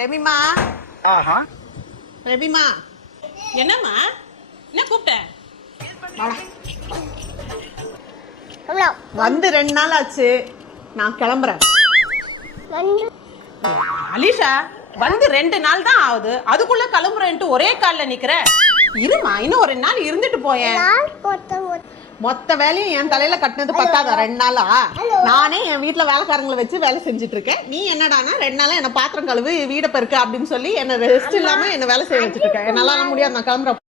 ரெபிமா ரெபிமா என்னம்மா என்ன கூப்பிட்ட? வந்து 2 நாள் ஆச்சு, நான் கிளம்புறேன். அலிஷா வந்து 2 நாள் தான் ஆகுது, அதுக்குள்ள கிளம்புறேன்ட்டு ஒரே கால்ல நிக்கிற. இருமா, இன்னும் ஒரு 2 நாள் இருந்துட்டு போயேன். மொத்த வேலையும் என் தலையில கட்டினது பத்தாதா 2 நாளா? நானே என் வீட்டுல வேலைக்காரங்களை வச்சு வேலை செஞ்சுட்டு இருக்கேன். நீ என்னடானா 2 நாளா என்ன பாத்திரம் கழுவு, வீட பெருக்கு அப்படின்னு சொல்லி என்ன ரெஸ்ட் இல்லாம என்ன வேலை செய்ய வச்சுட்டு இருக்க. என்னால முடியாது, நான் கிளம்புறேன்.